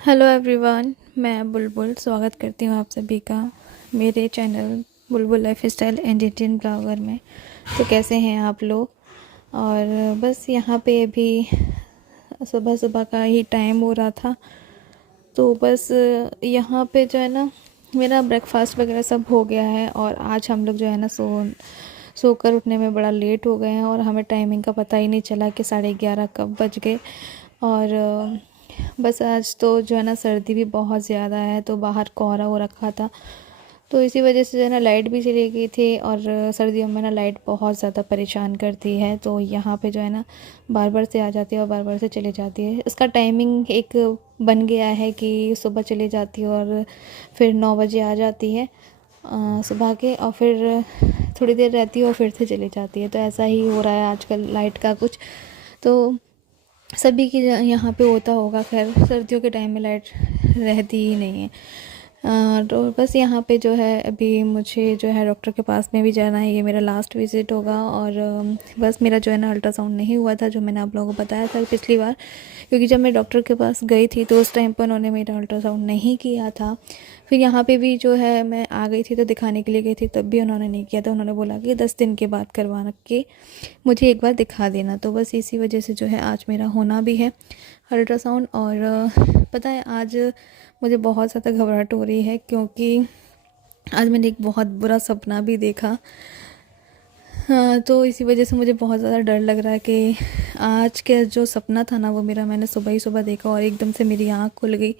Hello everyone, मैं बुलबुल स्वागत करती हूँ आप सभी का मेरे channel Bulbul lifestyle and Indian blogger में। तो कैसे हैं आप लोग? और बस यहाँ पे अभी सुबह सुबह का ही टाइम हो रहा था, तो बस यहाँ पे जो है ना मेरा ब्रेकफास्ट वगैरह सब हो गया है। और आज हम लोग जो है ना सोकर उठने में बड़ा लेट हो गए हैं और हमें टाइमिंग का पता ही नहीं चला कि 11:30 कब बज गए। और बस आज तो जो है ना सर्दी भी बहुत ज़्यादा है, तो बाहर कोहरा हो रखा था, तो इसी वजह से जो है ना लाइट भी चली गई थी। और सर्दियों में ना लाइट बहुत ज़्यादा परेशान करती है, तो यहाँ पे जो है ना बार बार से आ जाती है और बार बार से चली जाती है। इसका टाइमिंग एक बन गया है कि सुबह चली जाती है और फिर 9 बजे आ जाती है सुबह के, और फिर थोड़ी देर रहती है और फिर से चली जाती है। तो ऐसा ही हो रहा है आजकल लाइट का कुछ, तो सभी की यहाँ पे होता होगा। खैर सर्दियों के टाइम में लाइट रहती ही नहीं है। तो बस यहाँ पे जो है अभी मुझे जो है डॉक्टर के पास में भी जाना है, ये मेरा लास्ट विज़िट होगा। और बस मेरा जो है ना अल्ट्रासाउंड नहीं हुआ था, जो मैंने आप लोगों को बताया था पिछली बार, क्योंकि जब मैं डॉक्टर के पास गई थी तो उस टाइम पर उन्होंने मेरा अल्ट्रासाउंड नहीं किया था। फिर यहाँ पे भी जो है मैं आ गई थी तो दिखाने के लिए गई थी, तब भी उन्होंने नहीं किया था। उन्होंने बोला कि 10 दिन के बाद करवा के मुझे एक बार दिखा देना। तो बस इसी वजह से जो है आज मेरा होना भी है अल्ट्रासाउंड। और पता है आज मुझे बहुत ज़्यादा घबराहट हो रही है, क्योंकि आज मैंने एक बहुत बुरा सपना भी देखा। हाँ, तो इसी वजह से मुझे बहुत ज़्यादा डर लग रहा है कि आज के जो सपना था ना वो मेरा मैंने सुबह ही सुबह देखा और एकदम से मेरी आँख खुल गई,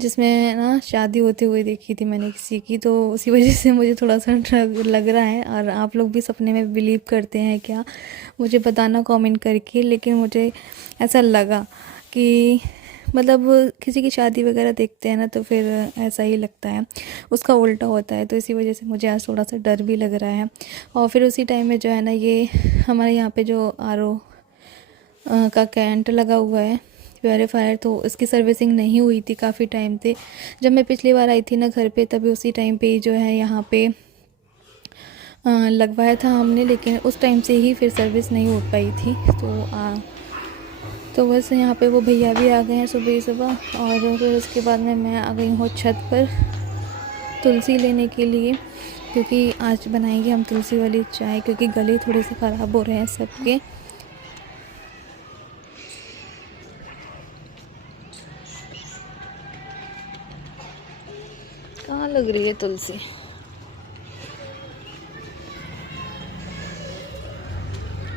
जिसमें ना शादी होते हुए देखी थी मैंने किसी की। तो उसी वजह से मुझे थोड़ा सा डर लग रहा है। और आप लोग भी सपने में बिलीव करते हैं क्या, मुझे बताना कमेंट करके। लेकिन मुझे ऐसा लगा कि मतलब किसी की शादी वगैरह देखते हैं ना तो फिर ऐसा ही लगता है, उसका उल्टा होता है। तो इसी वजह से मुझे आज थोड़ा सा डर भी लग रहा है। और फिर उसी टाइम में जो है ना ये हमारे यहाँ पे जो आरओ का कैंट लगा हुआ है प्योरीफायर, तो इसकी सर्विसिंग नहीं हुई थी काफ़ी टाइम से। जब मैं पिछली बार आई थी ना घर पे, तभी उसी टाइम पे जो है यहाँ पे लगवाया था हमने, लेकिन उस टाइम से ही फिर सर्विस नहीं हो पाई थी। तो बस यहाँ पे वो भैया भी आ गए हैं सुबह ही सुबह। और फिर उसके बाद में मैं आ गई हूँ छत पर तुलसी लेने के लिए, क्योंकि आज बनाएंगे हम तुलसी वाली चाय, क्योंकि गले थोड़े से ख़राब हो रहे हैं सबके। कहाँ लग रही है तुलसी?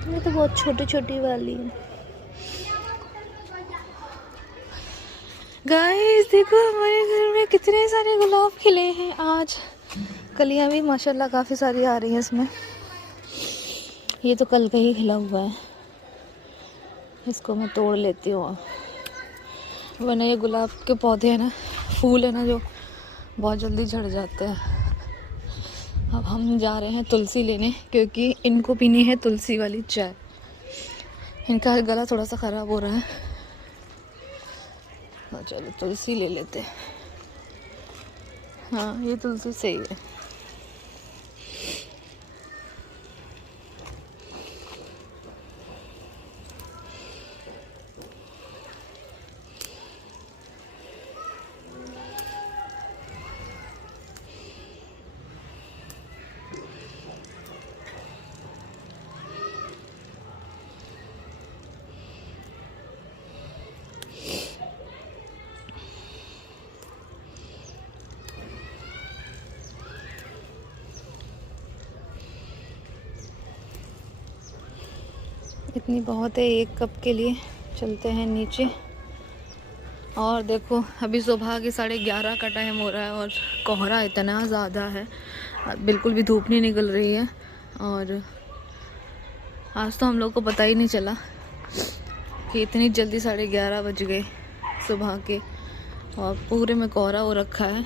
ये तो बहुत छोटी छोटी वाली है। गाइस देखो हमारे घर में कितने सारे गुलाब खिले हैं आज। कलियां भी माशाल्लाह काफ़ी सारी आ रही हैं इसमें। ये तो कल का ही खिला हुआ है, इसको मैं तोड़ लेती हूँ। वरना ये गुलाब के पौधे हैं ना, फूल है ना, जो बहुत जल्दी झड़ जाते हैं। अब हम जा रहे हैं तुलसी लेने, क्योंकि इनको पीनी है तुलसी वाली चाय। इनका गला थोड़ा सा ख़राब हो रहा है, तो चलो तुलसी ले लेते हैं। हाँ ये तुलसी सही है। इतनी बहुत है एक कप के लिए। चलते हैं नीचे। और देखो अभी सुबह के 11:30 का टाइम हो रहा है और कोहरा इतना ज़्यादा है, बिल्कुल भी धूप नहीं निकल रही है। और आज तो हम लोग को पता ही नहीं चला कि इतनी जल्दी 11:30 बज गए सुबह के, और पूरे में कोहरा हो रखा है।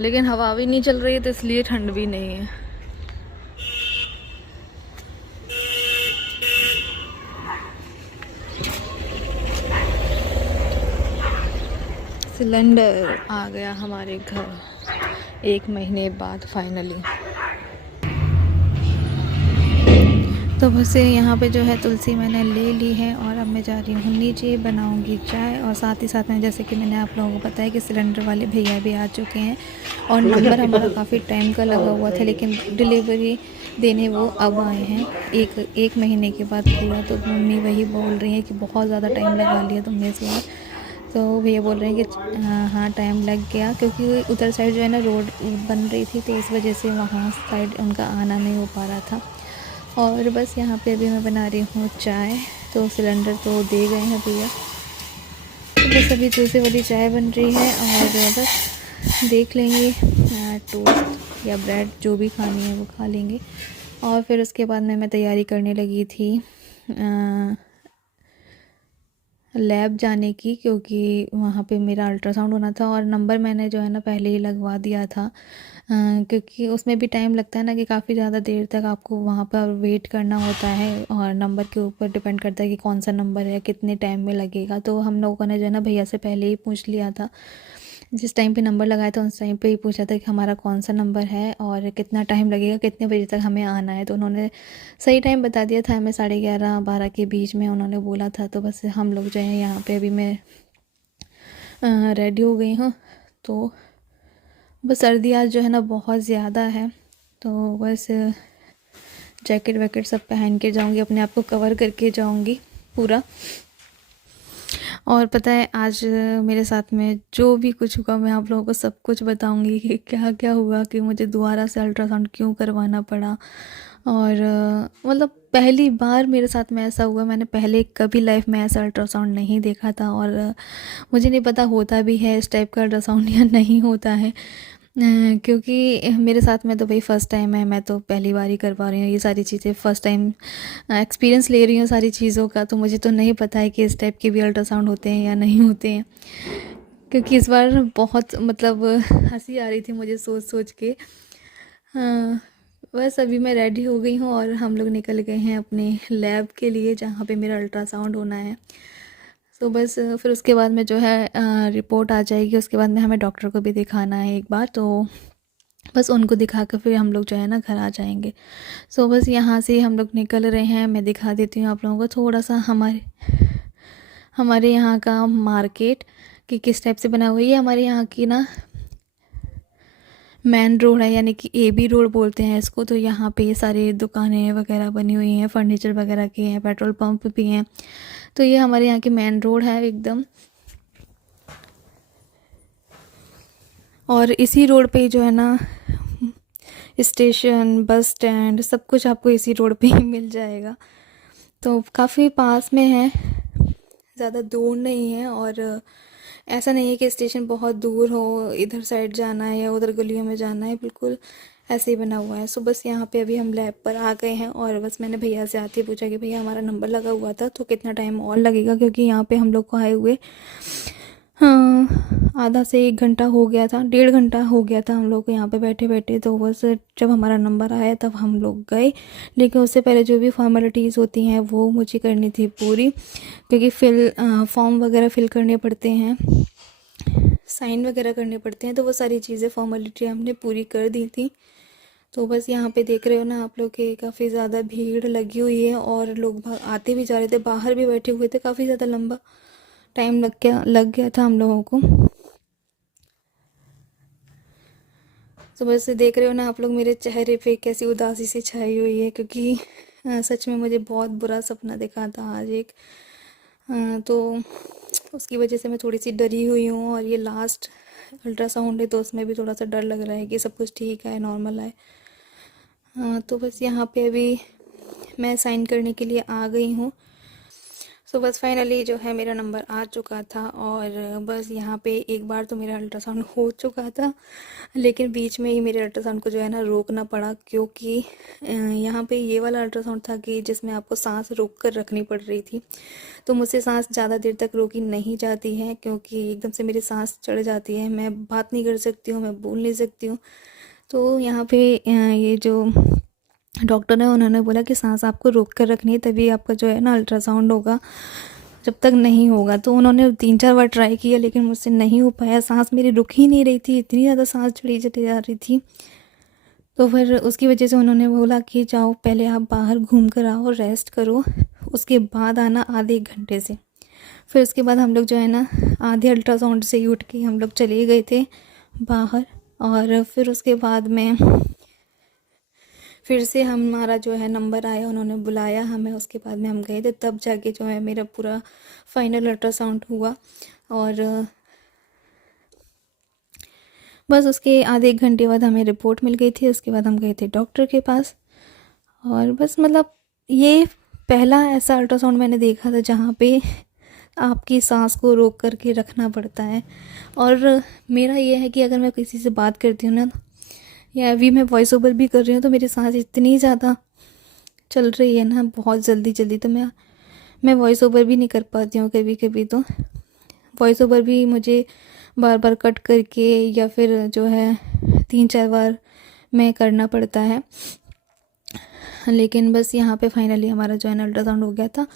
लेकिन हवा भी नहीं चल रही है, तो इसलिए ठंड भी नहीं है। सिलेंडर आ गया हमारे घर 1 महीने बाद फाइनली। तो बस यहाँ पे जो है तुलसी मैंने ले ली है और अब मैं जा रही हूँ नीचे, बनाऊँगी चाय। और साथ ही साथ में जैसे कि मैंने आप लोगों को बताया कि सिलेंडर वाले भैया भी आ चुके हैं और नंबर हमारा काफ़ी टाइम का लगा हुआ था, लेकिन डिलीवरी देने वो अब आए हैं एक महीने के बाद पूरा। तो मम्मी वही बोल रही है कि बहुत ज़्यादा टाइम लगा लिया तुमने इस बार। तो भैया बोल रहे हैं कि हाँ टाइम लग गया, क्योंकि उधर साइड जो है ना रोड बन रही थी, तो इस वजह से वहाँ साइड उनका आना नहीं हो पा रहा था। और बस यहाँ पे अभी मैं बना रही हूँ चाय। तो सिलेंडर तो दे गए हैं भैया, तो बस अभी दूसरी वाली चाय बन रही है और बस देख लेंगे टोस्ट या ब्रेड जो भी खानी है वो खा लेंगे। और फिर उसके बाद मैं तैयारी करने लगी थी लैब जाने की, क्योंकि वहाँ पे मेरा अल्ट्रासाउंड होना था और नंबर मैंने जो है ना पहले ही लगवा दिया था। क्योंकि उसमें भी टाइम लगता है ना, कि काफ़ी ज़्यादा देर तक आपको वहाँ पर वेट करना होता है और नंबर के ऊपर डिपेंड करता है कि कौन सा नंबर है, कितने टाइम में लगेगा। तो हम लोगों ने जो है ना भैया से पहले ही पूछ लिया था, जिस टाइम पे नंबर लगाया था उस टाइम पे ही पूछा था कि हमारा कौन सा नंबर है और कितना टाइम लगेगा, कितने बजे तक हमें आना है। तो उन्होंने सही टाइम बता दिया था हमें, 11:30-12 के बीच में उन्होंने बोला था। तो बस हम लोग जो है यहाँ पे अभी मैं रेडी हो गई हूँ। तो बस सर्दी आज जो है ना बहुत ज़्यादा है, तो बस जैकेट वैकेट सब पहन के जाऊँगी, अपने आप को कवर करके जाऊँगी पूरा। और पता है आज मेरे साथ में जो भी कुछ हुआ मैं आप लोगों को सब कुछ बताऊंगी कि क्या क्या हुआ, कि मुझे दोबारा से अल्ट्रासाउंड क्यों करवाना पड़ा। और मतलब पहली बार मेरे साथ में ऐसा हुआ, मैंने पहले कभी लाइफ में ऐसा अल्ट्रासाउंड नहीं देखा था। और मुझे नहीं पता होता भी है इस टाइप का अल्ट्रासाउंड या नहीं होता है। क्योंकि मेरे साथ में तो भाई फ़र्स्ट टाइम है, मैं तो पहली बार ही कर पा रही हूँ ये सारी चीज़ें, फ़र्स्ट टाइम एक्सपीरियंस ले रही हूँ सारी चीज़ों का। तो मुझे तो नहीं पता है कि इस टाइप के भी अल्ट्रासाउंड होते हैं या नहीं होते हैं, क्योंकि इस बार बहुत मतलब हंसी आ रही थी मुझे सोच सोच के। हाँ, बस अभी मैं रेडी हो गई हूँ और हम लोग निकल गए हैं अपने लैब के लिए, जहाँ पे मेरा अल्ट्रासाउंड होना है। तो बस फिर उसके बाद में जो है रिपोर्ट आ जाएगी, उसके बाद में हमें डॉक्टर को भी दिखाना है एक बार। तो बस उनको दिखा कर फिर हम लोग जो है ना घर आ जाएंगे। सो बस यहाँ से हम लोग निकल रहे हैं। मैं दिखा देती हूँ आप लोगों को थोड़ा सा हमारे यहाँ का मार्केट कि किस टाइप से बना हुआ है। ये हमारे यहाँ की ना मेन रोड है, यानी कि AB रोड बोलते हैं इसको। तो यहाँ पे सारे दुकानें वगैरह बनी हुई हैं, फर्नीचर वगैरह के हैं, पेट्रोल पंप भी हैं। तो ये हमारे यहाँ की मेन रोड है एकदम। और इसी रोड पे ही जो है ना स्टेशन, बस स्टैंड, सब कुछ आपको इसी रोड पे ही मिल जाएगा। तो काफ़ी पास में है, ज़्यादा दूर नहीं है। और ऐसा नहीं है कि स्टेशन बहुत दूर हो, इधर साइड जाना है या उधर गलियों में जाना है, बिल्कुल ऐसे ही बना हुआ है। सो बस यहाँ पे अभी हम लैब पर आ गए हैं और बस मैंने भैया से आते ही पूछा कि भैया हमारा नंबर लगा हुआ था तो कितना टाइम और लगेगा, क्योंकि यहाँ पे हम लोग को आए हुए हाँ आधा से 1 घंटा हो गया था, 1.5 घंटा हो गया था हम लोग को यहाँ पे बैठे बैठे। तो बस जब हमारा नंबर आया तब हम लोग गए, लेकिन उससे पहले जो भी फॉर्मेलिटीज़ होती हैं वो मुझे करनी थी पूरी, क्योंकि फॉर्म वगैरह फिल करने पड़ते हैं, साइन वगैरह करने पड़ते हैं। तो वो सारी चीज़ें फॉर्मेलिटी हमने पूरी कर दी थी। तो बस यहाँ पे देख रहे हो ना आप लोग के काफ़ी ज़्यादा भीड़ लगी हुई है और लोग आते भी जा रहे थे, बाहर भी बैठे हुए थे, काफ़ी ज़्यादा लंबा टाइम लग गया था हम लोगों को। तो बस देख रहे हो ना आप लोग मेरे चेहरे पे कैसी उदासी सी छाई हुई है, क्योंकि सच में मुझे बहुत बुरा सपना दिखा था आज एक। तो उसकी वजह से मैं थोड़ी सी डरी हुई हूँ। और ये लास्ट अल्ट्रासाउंड है तो उसमें भी थोड़ा सा डर लग रहा है कि सब कुछ ठीक है, नॉर्मल है। तो बस यहाँ पे अभी मैं साइन करने के लिए आ गई हूँ। सो बस फाइनली जो है मेरा नंबर आ चुका था और बस यहाँ पे एक बार तो मेरा अल्ट्रासाउंड हो चुका था, लेकिन बीच में ही मेरे अल्ट्रासाउंड को जो है ना रोकना पड़ा, क्योंकि यहाँ पे ये वाला अल्ट्रासाउंड था कि जिसमें आपको सांस रोक कर रखनी पड़ रही थी। तो मुझसे सांस ज़्यादा देर तक रोकी नहीं जाती है, क्योंकि एकदम से मेरी सांस चढ़ जाती है, मैं बात नहीं कर सकती हूँ, मैं बोल नहीं सकती हूँ। तो यहाँ पे ये जो डॉक्टर ने उन्होंने बोला कि सांस आपको रोक कर रखनी है, तभी आपका जो है ना अल्ट्रासाउंड होगा, जब तक नहीं होगा। तो उन्होंने 3-4 बार ट्राई किया लेकिन मुझसे नहीं हो पाया, सांस मेरी रुक ही नहीं रही थी, इतनी ज़्यादा सांस चढ़ी चली जा रही थी। तो फिर उसकी वजह से उन्होंने बोला कि जाओ पहले आप बाहर घूम कर आओ, रेस्ट करो, उसके बाद आना आधे 1 घंटे से। फिर उसके बाद हम लोग जो है ना आधे अल्ट्रासाउंड से ही उठ के हम लोग चले गए थे बाहर। और फिर उसके बाद में फिर से हमारा जो है नंबर आया, उन्होंने बुलाया हमें, उसके बाद में हम गए थे, तब जाके जो है मेरा पूरा फाइनल अल्ट्रासाउंड हुआ। और बस उसके आधे 1 घंटे बाद हमें रिपोर्ट मिल गई थी। उसके बाद हम गए थे डॉक्टर के पास। और बस मतलब ये पहला ऐसा अल्ट्रासाउंड मैंने देखा था जहाँ पे आपकी सांस को रोक करके रखना पड़ता है। और मेरा ये है कि अगर मैं किसी से बात करती हूँ ना, या अभी मैं वॉइस ओवर भी कर रही हूँ, तो मेरी सांस इतनी ज़्यादा चल रही है ना, बहुत जल्दी जल्दी, तो मैं वॉइस ओवर भी नहीं कर पाती हूँ। कभी कभी तो वॉइस ओवर भी मुझे बार बार कट करके या फिर जो है 3-4 बार में करना पड़ता है। लेकिन बस यहाँ पे फाइनली हमारा जो है अल्ट्रासाउंड हो गया था।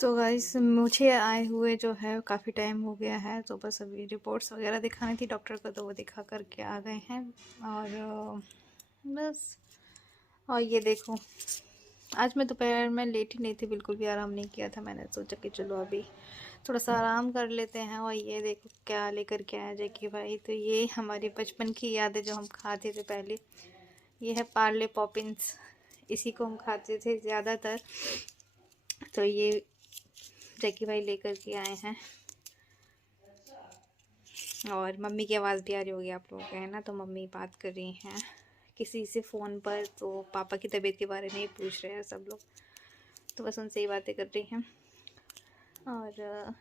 तो गाइस मुझे आए हुए जो है काफ़ी टाइम हो गया है, तो बस अभी रिपोर्ट्स वगैरह दिखानी थी डॉक्टर को, तो वो दिखा करके आ गए हैं। और बस, और ये देखो, आज मैं दोपहर में लेट ही नहीं थी, बिल्कुल भी आराम नहीं किया था। मैंने सोचा कि चलो अभी थोड़ा सा आराम कर लेते हैं। और ये देखो क्या लेकर के आया जैकी भाई, तो ये हमारी बचपन की यादें जो हम खाते थे पहले। ये है पार्ले पॉपिंस, इसी को हम खाते थे ज़्यादातर। तो ये जैकी भाई लेकर के आए हैं। और मम्मी की आवाज़ भी आ रही होगी आप लोगों के, है ना। तो मम्मी बात कर रही हैं किसी से फ़ोन पर, तो पापा की तबीयत के बारे में ही पूछ रहे हैं सब लोग, तो बस उनसे ही बातें कर रही हैं। और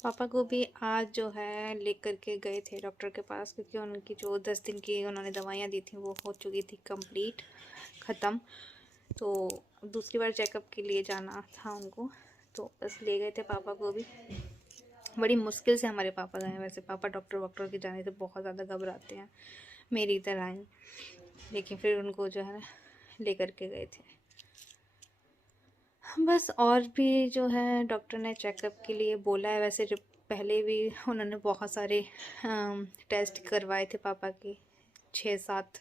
पापा को भी आज जो है लेकर के गए थे डॉक्टर के पास, क्योंकि उनकी जो 10 दिन की उन्होंने दवाइयाँ दी थी वो हो चुकी थी कंप्लीट, ख़त्म। तो दूसरी बार चेकअप के लिए जाना था उनको, तो बस ले गए थे पापा को भी। बड़ी मुश्किल से हमारे पापा गए हैं। वैसे पापा डॉक्टर वॉक्टर के जाने से बहुत ज़्यादा घबराते हैं, मेरी तरह ही, लेकिन फिर उनको जो है लेकर के गए थे बस। और भी जो है डॉक्टर ने चेकअप के लिए बोला है। वैसे जब पहले भी उन्होंने बहुत सारे टेस्ट करवाए थे पापा के, 6-7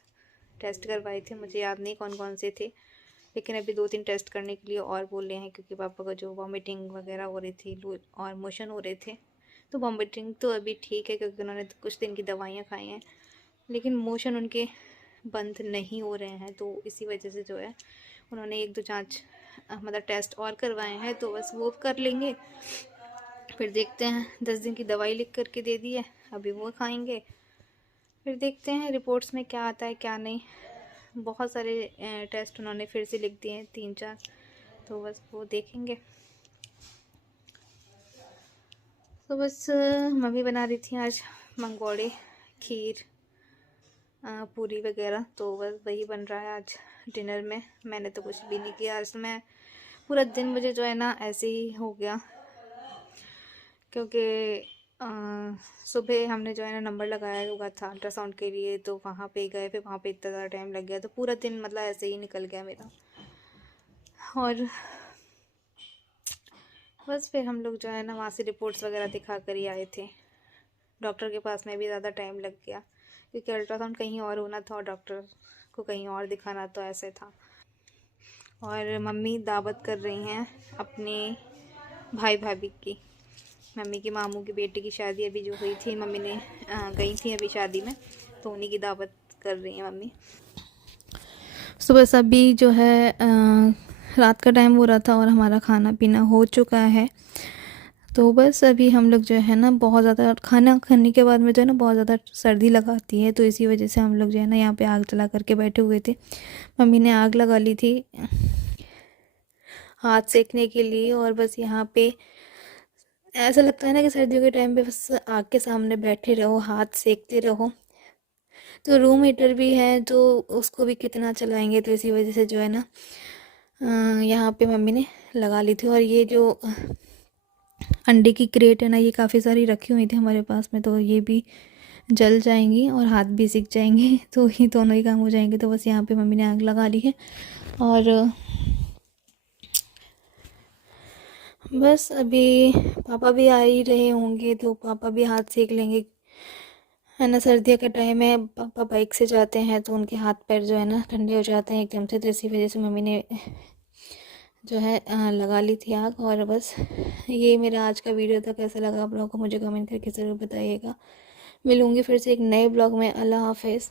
टेस्ट करवाए थे, मुझे याद नहीं कौन कौन से थे, लेकिन अभी 2-3 टेस्ट करने के लिए और बोले हैं, क्योंकि पापा को जो वॉमिटिंग वगैरह हो रही थी और मोशन हो रहे थे। तो वॉमिटिंग तो अभी ठीक है, क्योंकि उन्होंने कुछ दिन की दवाइयाँ खाई हैं, लेकिन मोशन उनके बंद नहीं हो रहे हैं। तो इसी वजह से जो है उन्होंने 1-2 जांच मतलब टेस्ट और करवाए हैं, तो बस वो कर लेंगे। फिर देखते हैं, 10 दिन की दवाई लिख करके दे दी है, अभी वो खाएंगे। फिर देखते हैं रिपोर्ट्स में क्या आता है क्या नहीं। बहुत सारे टेस्ट उन्होंने फिर से लिख दिए हैं, 3-4, तो बस वो देखेंगे। तो बस मम्मी बना रही थी आज मंगोड़े, खीर, पूरी वगैरह, तो बस वही बन रहा है आज डिनर में। मैंने तो कुछ भी नहीं किया आज। मैं पूरा दिन मुझे जो है ना ऐसे ही हो गया, क्योंकि सुबह हमने जो है ना नंबर लगाया हुआ था अल्ट्रासाउंड के लिए, तो वहाँ पे गए, फिर वहाँ पे इतना ज़्यादा टाइम लग गया, तो पूरा दिन मतलब ऐसे ही निकल गया मेरा। और बस फिर हम लोग जो है ना वहाँ से रिपोर्ट्स वगैरह दिखा कर ही आए थे। डॉक्टर के पास में भी ज़्यादा टाइम लग गया, क्योंकि अल्ट्रासाउंड कहीं और होना था और डॉक्टर को कहीं और दिखाना, तो ऐसे था। और मम्मी दावत कर रही हैं अपने भाई भाभी की। मम्मी की मामू की बेटे की शादी अभी जो हुई थी, मम्मी ने गई थी अभी शादी में, तो उन्हीं की दावत कर रही हैं मम्मी। सुबह सभी जो है रात का टाइम हो रहा था और हमारा खाना पीना हो चुका है। तो बस अभी हम लोग जो है ना बहुत ज़्यादा खाना खाने के बाद में जो है ना बहुत ज़्यादा सर्दी लगाती है, तो इसी वजह से हम लोग जो है ना यहाँ पे आग जला करके बैठे हुए थे। मम्मी ने आग लगा ली थी हाथ सेकने के लिए। और बस यहाँ पे ऐसा लगता है ना कि सर्दियों के टाइम पे बस आग के सामने बैठे रहो, हाथ सेकते रहो। तो रूम हीटर भी है, तो उसको भी कितना चलाएंगे, तो इसी वजह से जो है ना यहाँ पे मम्मी ने लगा ली थी। और ये जो अंडे की क्रेट है ना, ये काफ़ी सारी रखी हुई थी हमारे पास में, तो ये भी जल जाएंगी और हाथ भी सीख जाएंगे, तो ये दोनों ही काम हो जाएंगे। तो बस यहाँ पे मम्मी ने आग लगा ली है। और बस अभी पापा भी आ ही रहे होंगे, तो पापा भी हाथ सेक लेंगे। है ना, सर्दियों का टाइम है, पापा बाइक से जाते हैं तो उनके हाथ पैर जो है ना ठंडे हो जाते हैं एकदम से, तो इसी वजह से मम्मी ने जो है लगा ली थी आग। और बस ये मेरा आज का वीडियो था, कैसा लगा आप लोगों को मुझे कमेंट करके ज़रूर बताइएगा। मिलूँगी फिर से एक नए ब्लॉग में। अल्लाह हाफिज़।